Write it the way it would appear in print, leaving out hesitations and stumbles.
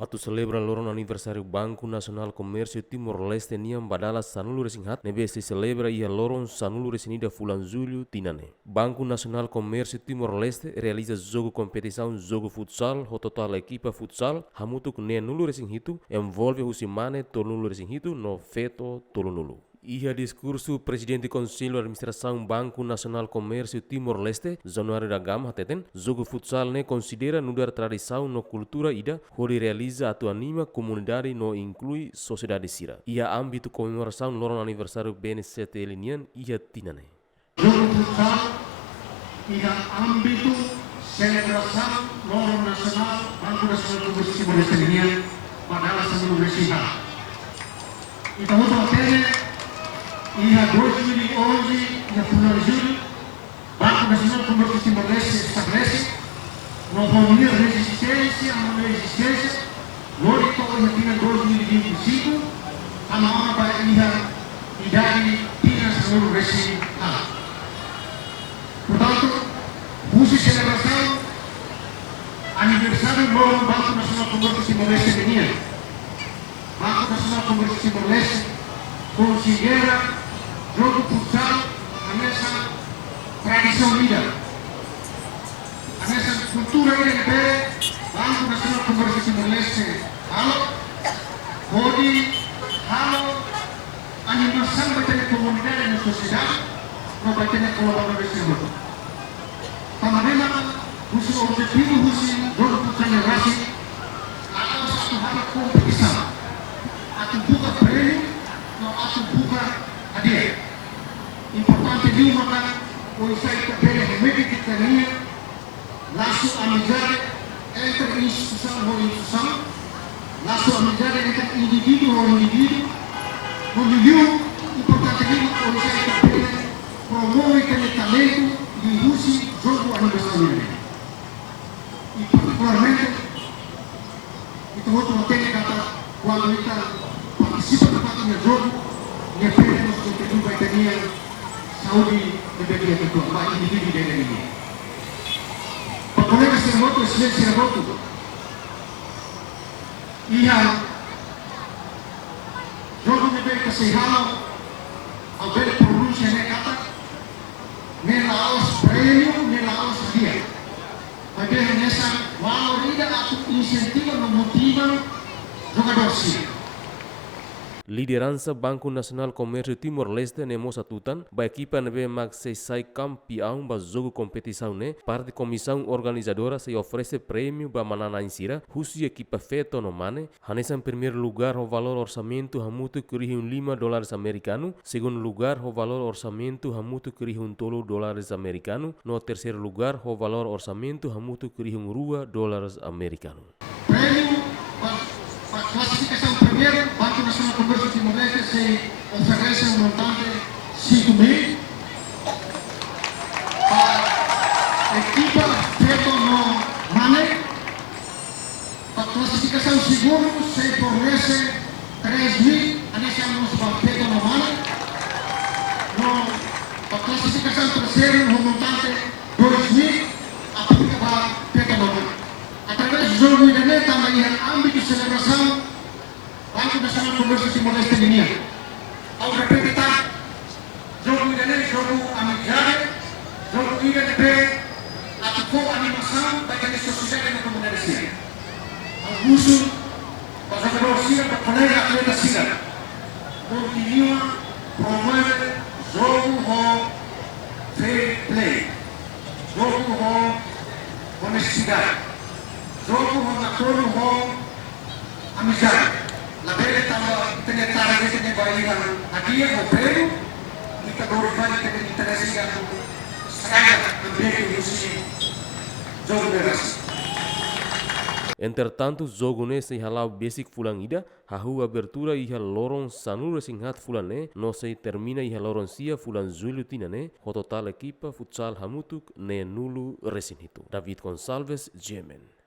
Atu celebra lorong aniversário Banco Nacional Comércio Timor-Leste niam badala sanulu resinghat nebe se celebra ia lorong sanulu resinida fulan julho tinane. Banco Nacional Comércio Timor-Leste realiza jogo competição jogo futsal ho total equipa futsal hamutuk ne nulu resinghitu envolve husimane tolulu resinghitu no feto tolunulu. Ia discurso Presidente Conselho Administração Banco Nacional Comércio Timor-Leste, Januário da Gama hateten, jogo futsal ne considera nudar tradição no cultura ida, hori realiza atu anima comunidade no inclui sociedade sira. Ia âmbito comemoração lorong aniversário BNCT linian ia tinane. Jogo futsal ia âmbito celebração lorong nasional Banco Nasional Comércio Timor-Leste linian padahal sebelum resihah. Kita untuk akhirnya ia 2011 ia bulan Julho Banco Nacional Comércio Timor-Leste estabelece uma reunião de resistência a uma resistência lógico ia tinha 2025 a uma ia idade tinha seluruh resi portanto usi celebração aniversário do Banco Nacional Comércio Timor-Leste ini Banco Nacional Comércio Timor-Leste considera jogo futsal a nessa tradição vida, a nessa cultura que Banco Nacional Comércio Timor-Leste pode animação vai ter comunidade na sociedade, não vai ter colaboração. Tamanema o objetivo do jogo futsal é assim, a satu hal kompetisi, atau buka prêmio, atau buka hadiah. Importante di maka usai terpilih memiliki kita ini langsung amizade entre instituição ou instituição, langsung amizade entre indivíduo ou indivíduo, importante di maka usai terpilih promove aquele talento de uso jogo aniversário. E particularmente itu outro tem kata quando kita participa daquele jogo e aprendemos que tudo vai ter Saudi deveria ter tomado indivíduo dele ali. Para poder ser voto, excelência voto. Ia jogo de bem que se rala ao ver pronúncia ne kata nela aos prêmio nela aos dia. Mas nessa valorida atau insentiva no motiva jogador sih. Liderança Banco Nacional Comércio Timor-Leste nemos atutan, ba equipa nebe mag se sai campeão ba jogo competição ne, parte comissão organizadora se oferece prêmio ba manana insira, husi equipa feto no mane, hanesan primeiro lugar o valor orçamento hamutu $5 americano, segundo lugar o valor orçamento hamutu $3 americano, no terceiro lugar o valor orçamento hamutu $2 americano. Prêmio para classificação primeiro, Banco Nacional Comércio Timor-Leste se oferece montante 5.000 para equipa feito no MANE. Para classificação segundo se fornece 3.000, anexamos para feito no MANE. Para classificação terceiro no montante 2.000 aplica para feito no MANE. Através do jogo internet também âmbito de celebração Banco Nacional Comércio Timor-Leste ini. Ao repetir, jogo ini jogo amizade, jogo ini atau animação bagi sociedade na comunidade sira. Ao uso, para jogador sira, para colega atleta sira. Continua promover jogo fair play, jogo honestidade, jogo naturo amizade. La bere tambah ternyata ini bayikan hadiah prêmio kita glorify dengan interesse yang sangat lebih usi jogo beras. Entretanto, jogo nesse halau basic fulang ida, hahu abertura iha lorong sanulu resinghat fulane, no se termina iha lorong sia fulan julho tinane, ho total equipa futsal hamutuk ne nulu resin itu. David Gonçalves, Yemen.